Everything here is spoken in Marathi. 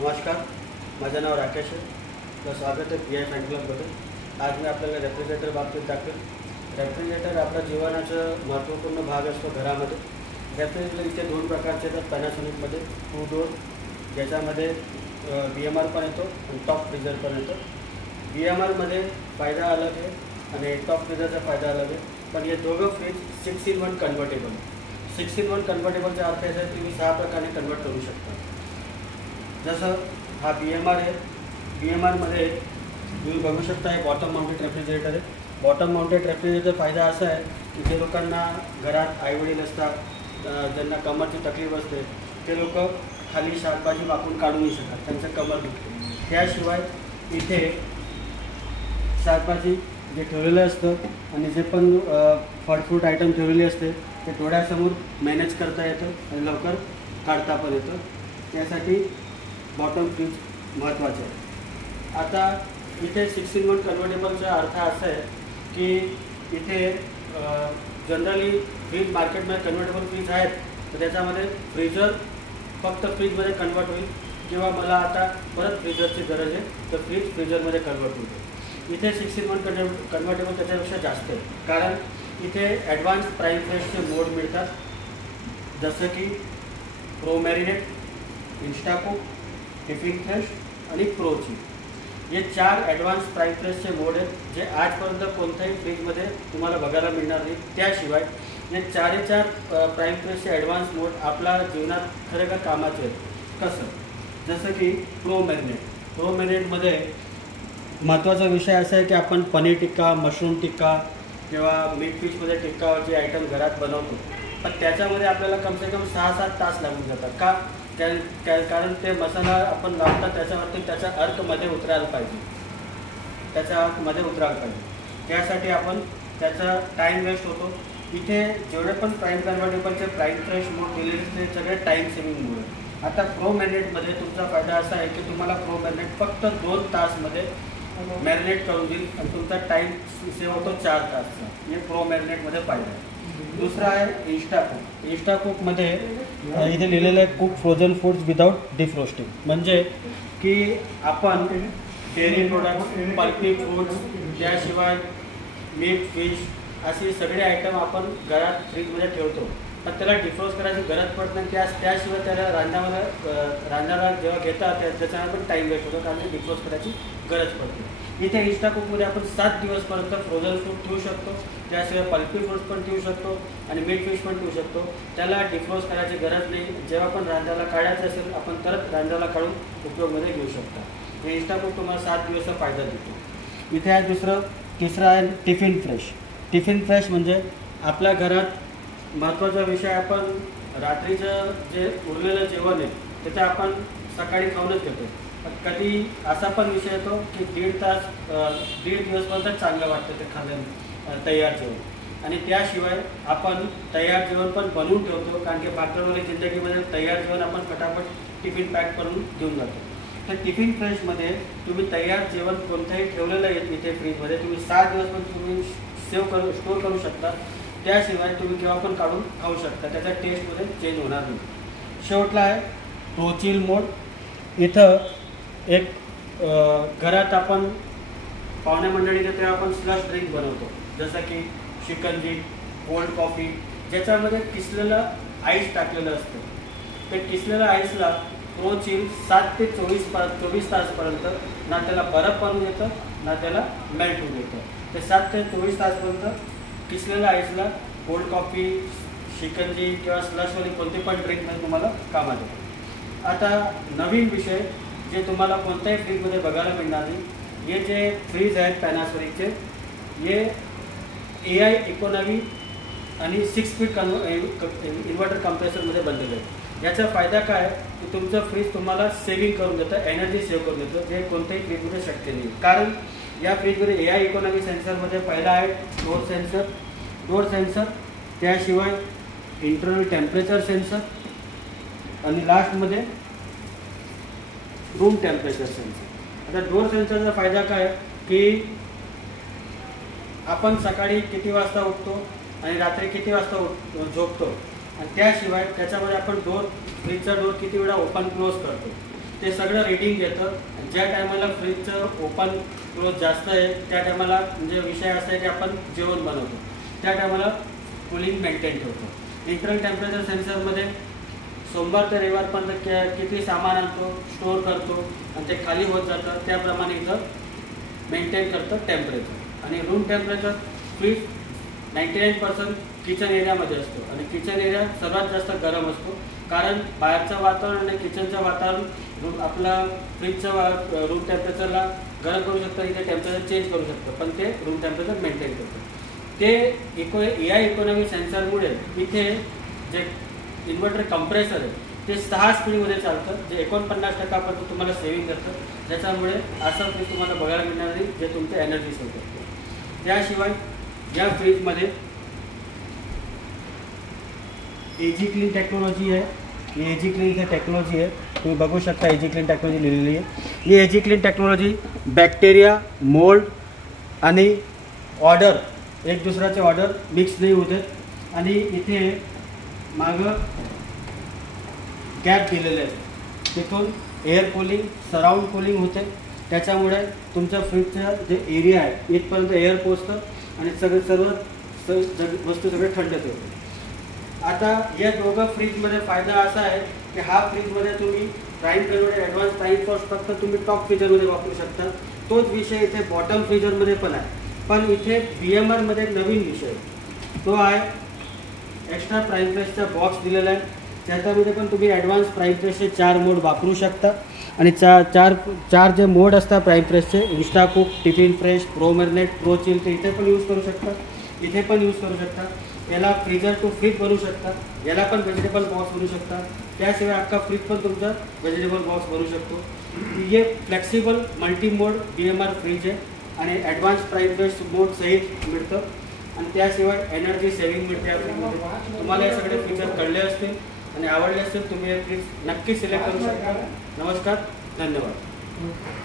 नमस्कार, माझं नाव राकेश आहे. तर स्वागत आहे PI फॅन क्लबमध्ये. आज मी आपल्याला रेफ्रिजरेटर बाबतीत दाखवेल. रेफ्रिजरेटर आपल्या जीवनाचं महत्त्वपूर्ण भाग असतो घरामध्ये. रेफ्रिजरेटर इथे दोन प्रकारचे येतात पॅनासोनिकमध्ये. 2 डोअर, ज्याच्यामध्ये BMR पण येतो आणि टॉप फ्रीजर पण येतो. BMRमध्ये फायदा अलग आहे आणि टॉप फ्रीजरचा फायदा अलग आहे. पण हे दोघं फ्रीज 6-in-1 कन्व्हर्टेबल. 6-in-1 कन्व्हर्टेबलचा अर्थ असा आहे की तुम्ही 6 प्रकारे कन्वर्ट करू शकता. जसं हा BMR आहे. BMRमध्ये तुम्ही बघू शकता हे बॉटम माउंटेड रेफ्रिजरेटर आहे. बॉटम माउंटेड रेफ्रिजरेटरचा फायदा असा आहे की जे लोकांना घरात आईवडील असतात, ज्यांना कमरची तकलीफ असते, ते लोक खाली शाकभाजी वाकून काढू नाही शकतात, त्यांचं कमर दुखते. त्याशिवाय इथे शाकभाजी जे ठेवलेलं असतं आणि जे पण फळ फ्रूट आयटम ठेवलेले असते ते डोळ्यासमोर मॅनेज करता येतं आणि लवकर काढता पण येतं. त्यासाठी बॉटम फ्रीज महत्त्वाचे आहे. आता इथे 6-in-1 कन्व्हर्टेबलचा अर्थ असा आहे की इथे जनरली फ्रीज मार्केटमध्ये कन्व्हर्टेबल फ्रीज आहेत, तर त्याच्यामध्ये फ्रीजर फक्त फ्रीजमध्ये कन्वर्ट होईल किंवा मला आता परत फ्रीजरची गरज आहे तर फ्रीज फ्रीजरमध्ये कन्वर्ट होईल. इथे 6-in-1 कन्व्हर्टेबल त्याच्यापेक्षा जास्त आहे, कारण इथे ॲडव्हान्स प्राईम फ्रेशचे मोड मिळतात, जसं की प्रो मॅरिनेट, इन्स्टाकुक, टिफिन फ्रेश आणि प्रोची. हे 4 ॲडव्हान्स प्राईम फ्रेशचे मोड आहेत जे आजपर्यंत कोणत्याही फ्रीजमध्ये तुम्हाला बघायला मिळणार नाही. त्याशिवाय हे 4 प्राईम फ्रेशचे ॲडव्हान्स मोड आपल्या जीवनात खरेखर कामाचे आहेत. कसं? जसं की प्रो मॅरिनेटमध्ये महत्त्वाचा विषय असा आहे की आपण पनीर टिक्का, मशरूम टिक्का किंवा मीट फिशमध्ये टिक्काचे आयटम घरात बनवतो, पण त्याच्यामध्ये आपल्याला कमसे कम 6-7 तास लागून जातात. का? कारण ते मसाला आपण लावतात त्याच्यावरती त्याचा अर्कमध्ये उतरायला पाहिजे, त्यासाठी आपण त्याचा टाईम वेस्ट होतो. इथे जेवढे पण प्राईम कन्व्हर्टेबलचे प्राईम फ्रेश मोड दिलेले ते सगळे टाईम सेविंग मोड आहे. आता प्रो मॅरिनेटमध्ये तुमचा फायदा असा आहे की तुम्हाला प्रो मॅरिनेट फक्त 2 तासमध्ये मॅरिनेट करून देईल आणि तुमचा टाईम सेव्ह होतो 4 तासचा. हे प्रो मॅरिनेटमध्ये फायदा आहे. दुसरा आहे इन्स्टाकुकमध्ये इथे लिहिलेलं आहे कुक फ्रोझन फूड्स विदाउट डिफ्रोस्टिंग. म्हणजे की आपण डेअरी प्रोडक्ट्स, पल्पी फूड्स, त्याशिवाय मीट, फिश असे सगळे आयटम आपण घरात फ्रीजमध्ये ठेवतो, पण त्याला डिफ्रोस्ट करायची गरज पडत नाही. त्याशिवाय त्याला रांधायला जेव्हा घेतात त्याच्यावर पण टाईम वेस्ट होतो, कारण डिफ्रोस्ट करायची गरज पडते. इथे इन्स्टाकुकमध्ये आपण 7 दिवसपर्यंत फ्रोझन फूड ठेवू शकतो, त्याशिवाय पल्पी फूड्स पण ठेवू शकतो आणि मीट फिश पण ठेवू शकतो. त्याला डिफ्रोस्ट करायची गरज नाही. जेव्हा पण रांधायला काढायचं असेल आपण तरच रांधायला काढून उपयोगमध्ये घेऊ शकता. हे इन्स्टाकुक तुम्हाला 7 दिवसाचा फायदा देतो. इथे आहे तिसरं आहे टिफिन फ्रेश. म्हणजे आपल्या घरात महत्त्वाचा विषय, आपण रात्रीचं जे उरलेलं जेवण आहे त्याचं आपण सकाळी खाऊनच घेतो. कधी असा पण विषय येतो की दीड दिवसपर्यंत चांगलं वाटतं ते खाल्लं तयार जेवण. आणि त्याशिवाय आपण तयार जेवण पण बनवून ठेवतो, कारण की भागदौडीच्या जिंदगीमध्ये तयार जेवण आपण फटाफट टिफिन पॅक करून घेऊन जातो. तर टिफिन फ्रेशमध्ये तुम्ही तयार जेवण कोणत्याही ठेवलेलं आहे इथे फ्रीजमध्ये, तुम्ही 6 दिवस पण तुम्ही स्टोर करू शकता. त्याशिवाय तुम्ही केव्हा पण काढून खाऊ शकता, त्याच्या टेस्टमध्ये चेंज होणार नाही. शेवटला आहे प्रो चिल मोड. इथं एक घरात आपण पाहुण्या मंडळीने तेव्हा आपण स्लश ड्रिंक बनवतो, जसं की शिकंजी, कोल्ड कॉफी, ज्याच्यामध्ये किसलेलं आईस टाकलेलं असतं. ते किसलेलं आईसला प्रो चिल 7 ते 24 तासपर्यंत ना त्याला बरफ बनवून येतं ना त्याला मेल्ट होऊन येतं. ते 7 ते 24 तासपर्यंत किसलेल्या आईसला कोल्ड कॉफी, शिकंजी किंवा स्लशवाली कोणती पण ड्रिंकमध्ये तुम्हाला कामात येतं. आता नवीन विषय जे तुम्हाला कोणत्याही फ्रीजमध्ये बघायला मिळणार नाही, हे जे फ्रीज आहेत पॅनासोनिकचे, हे AI इकॉनॉमी आणि 6 स्पीड इन्व्हर्टर कम्प्रेसरमध्ये बनलेलं आहे. याचा फायदा काय की तुमचं फ्रीज तुम्हाला सेविंग करून देतं, एनर्जी सेव्ह करून देतं, जे कोणत्याही फ्रीजमध्ये शक्य नाही. कारण या फ्रीजमध्ये AI इकॉनॉमी सेन्सरमध्ये पहिला आहे डोअर सेन्सर, त्याशिवाय इंटरनल टेम्परेचर सेन्सर आणि लास्टमध्ये रूम टेम्परेचर सेन्सर. आता डोअर सेन्सरचा फायदा काय की आपण सकाळी किती वाजता उठतो आणि रात्री किती वाजता झोपतो, आणि त्याशिवाय त्याच्यामध्ये आपण फ्रीजचा डोर किती वेळा ओपन क्लोज करतो. ते सगळं रीडिंग घेतं. ज्या टायमाला फ्रीजचं ओपन क्लोज जास्त आहे त्या टायमाला म्हणजे विषय असा आहे की आपण जेवण बनवतो त्या टायमाला कूलिंग मेंटेन ठेवतो. इंटरनल टेम्परेचर सेन्सरमध्ये सोमवार ते रविवारपर्यंत किती सामान आणतो स्टोअर करतो आणि ते खाली होत जातं त्याप्रमाणे इथं मेंटेन करतं टेम्परेचर. आणि रूम टेम्परेचर फ्रीज 99% किचन एरियामध्ये असतो आणि किचन एरिया सर्वात जास्त गरम असतो कारण बाहेरचं वातावरण आणि किचनचं वातावरण आपला फ्रीजचं रूम टेम्परेचरला गरम करू शकतं, इथे टेम्परेचर चेंज करू शकतं पण ते रूम टेम्परेचर मेंटेन करतं. ते AI इकॉनॉमी सेन्सरमुळे इथे जे इन्व्हर्टर कंप्रेसर आहे ते 6 स्पीडमध्ये चालतं जे 49% तुम्हाला सेव्हिंग करतं. त्याच्यामुळे असं फ्रीज तुम्हाला बघायला मिळणार नाही जे तुमचं एनर्जी सेव्ह करतं. त्याशिवाय या फ्रीजमध्ये एजी क्लीन टेक्नॉलॉजी आहे. ही एजी क्लीन ही टेक्नॉलॉजी आहे तुम्ही बघू शकता एजी क्लीन टेक्नॉलॉजी लिहिलेली आहे. ही AG clean technology bacteria mould आणि ऑर्डर एक दुसऱ्याचे ऑर्डर मिक्स नाही होते आणि इथे मागं गॅप दिलेले आहे तिथून एअर कूलिंग सराउंड कूलिंग होते. त्याच्यामुळे तुमच्या फ्रीजचं जे एरिया आहे इथपर्यंत एअर पोचतं आणि सर्व वस्तू सगळे थंड ठेवते. आता या दोघं फ्रीजमध्ये फायदा असा आहे की हा फ्रीजमध्ये तुम्ही प्राईम फ्रीजमध्ये ॲडव्हान्स प्राईम कॉस्ट फक्त तुम्ही टॉप फ्रीजरमध्ये वापरू शकता. तोच विषय इथे बॉटम फ्रीजरमध्ये पण आहे पण इथे BMRमध्ये नवीन विषय तो आहे एक्स्ट्रा प्राईम फ्रेशचा बॉक्स दिलेला आहे. त्याच्यामध्ये पण तुम्ही ॲडव्हान्स प्राईम फ्रेशचे 4 मोड वापरू शकता आणि चार जे मोड असतात प्राईम फ्रेशचे insta cook tiffin fresh pro marinate pro chill ते इथे पण यूज करू शकता इथे पण यूज करू शकता. याला फ्रीजर टू फ्रीज बनवू शकता याला पण व्हेजिटेबल बॉक्स बनवू शकता. त्याशिवाय अख्खा फ्रीज पण तुमचा व्हेजिटेबल बॉक्स बनवू शकतो. हे फ्लेक्सिबल मल्टी मोड BMR फ्रीज आहे आणि ॲडव्हान्स प्राईम फ्रेश मोड सहित मिळतं आणि त्याशिवाय एनर्जी सेव्हिंग मिळते या फ्रीजमध्ये. तुम्हाला हे सगळे फीचर कळले असतील आणि आवडले असतील तुम्ही हे फ्रीज नक्की सिलेक्ट करू शकता. नमस्कार, धन्यवाद.